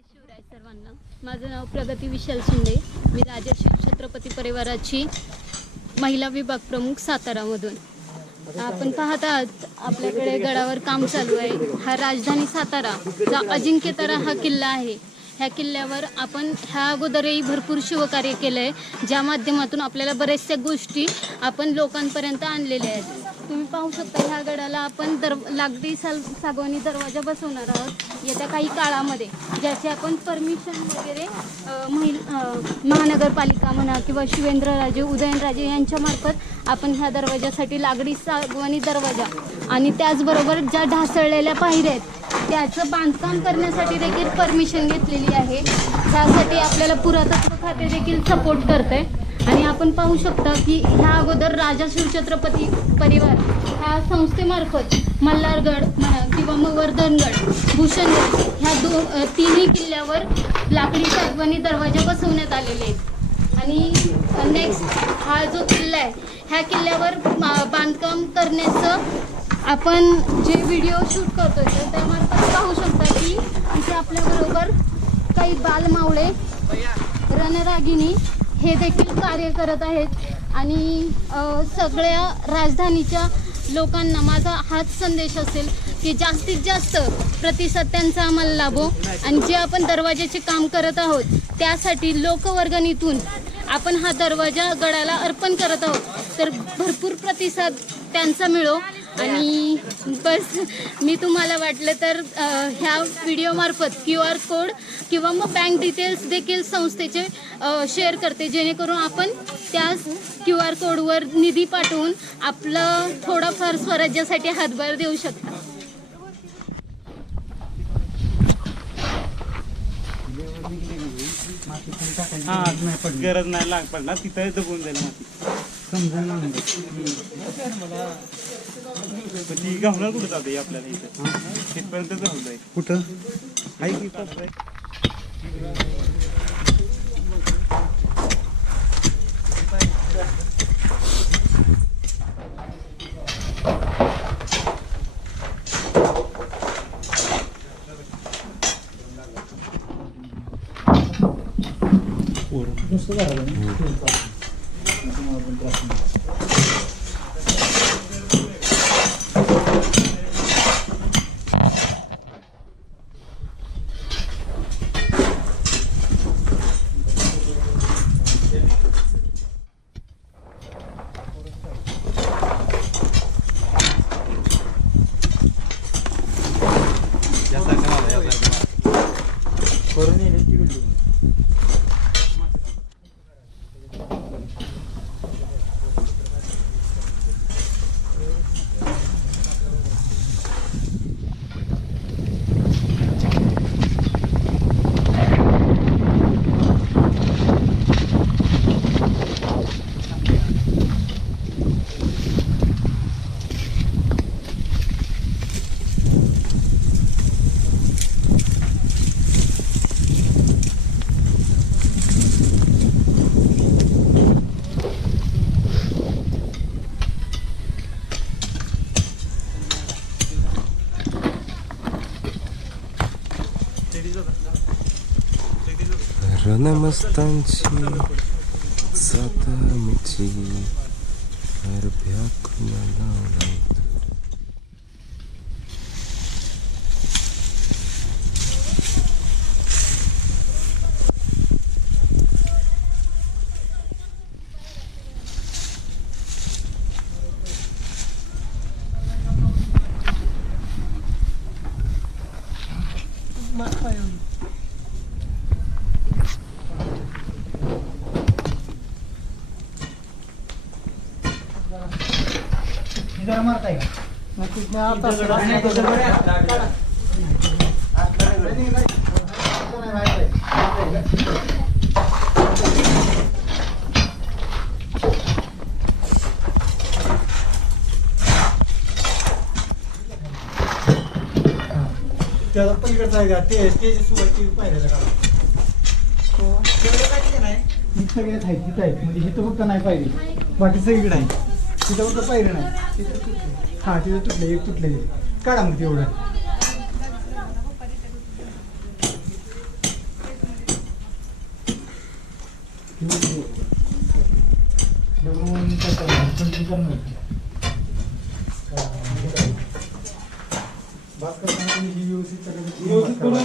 शिवराय सर्वांना. माझं नाव प्रगती विशाल शिंदे. मी राजर्षी छत्रपती परिवाराची महिला विभाग प्रमुख सातारामधून. आपण पाहत आहात आपल्याकडे गडावर काम चालू आहे. हा राजधानी साताराचा अजिंक्यतारा हा किल्ला आहे. ह्या किल्ल्यावर आपण ह्या अगोदरही भरपूर शिवकार्य केलं आहे, ज्या माध्यमातून आपल्याला बऱ्याचशा गोष्टी आपण लोकांपर्यंत आणलेल्या आहेत. तुम्ही पाहू शकता ह्या गडाला आपण लाकडी सागवानी दरवाजा बसवणार आहोत येत्या काही काळामध्ये, ज्याचे आपण परमिशन वगैरे महानगरपालिका म्हणा किंवा शिवेंद्रराजे उदयनराजे यांच्यामार्फत आपण ह्या दरवाजासाठी लाकडी सागवानी दरवाजा आणि त्याचबरोबर ज्या ढासळलेल्या पायऱ्या आहेत त्याचं बांधकाम करण्यासाठी देखील परमिशन घेतलेली आहे. त्यासाठी आपल्याला पुरातत्व खाते देखील सपोर्ट करते. आणि आपण पाहू शकता की ह्या अगोदर राजा शिवछत्रपती परिवार ह्या संस्थेमार्फत मल्हारगड म्हणा किंवा मग वर्धनगड, भूषणगड ह्या तिन्ही किल्ल्यावर लाकडी सागवानी दरवाजा बसवण्यात आलेले आहेत. आणि नेक्स्ट हा जो किल्ला आहे ह्या किल्ल्यावर बांधकाम करण्याचं आपण जे व्हिडिओ शूट करतोय तर त्यामार्फत पाहू शकता की इथे आपल्याबरोबर काही बालमावळे, रणरागिणी हे देखील कार्य करत आहेत. आणि सगळ्या राजधानीच्या लोकांना माझा हाच संदेश असेल की जास्तीत जास्त प्रतिसाद त्यांचा आम्हाला लाभो. आणि जे आपण दरवाजाचे काम करत आहोत त्यासाठी लोकवर्गणीतून आपण हा दरवाजा गडाला अर्पण करत आहोत, तर भरपूर प्रतिसाद त्यांचा मिळो. आणि बस मी तुम्हाला वाटलं तर ह्या व्हिडिओमार्फत QR कोड किंवा मग बँक डिटेल्स देखील संस्थेचे शेअर करते, जेणेकरून आपण त्या QR कोडवर निधी पाठवून आपलं थोडाफार स्वराज्यासाठी हातभार देऊ शकता. गरज नाही लाग पडणार तिथं दबून जाईल माती समजा ती गावणार कुठं जाते आपल्याला इथं तिथपर्यंत जाऊ जाईल कुठं आहे की रणमस्तांची सातामिची अरभ्या कुणाला त्याला पलीकडचा आहे ते स्टेज सुरुवाती पाहिजे सगळ्यात आहे तिथं आहेत म्हणजे इथं फक्त नाही पाहिजे बाकी सगळीकडे आहे तिथं फक्त पाहिजे नाही हा तिथं तुटले एक तुटले काढा मग तेवढं व्यवस्थित करून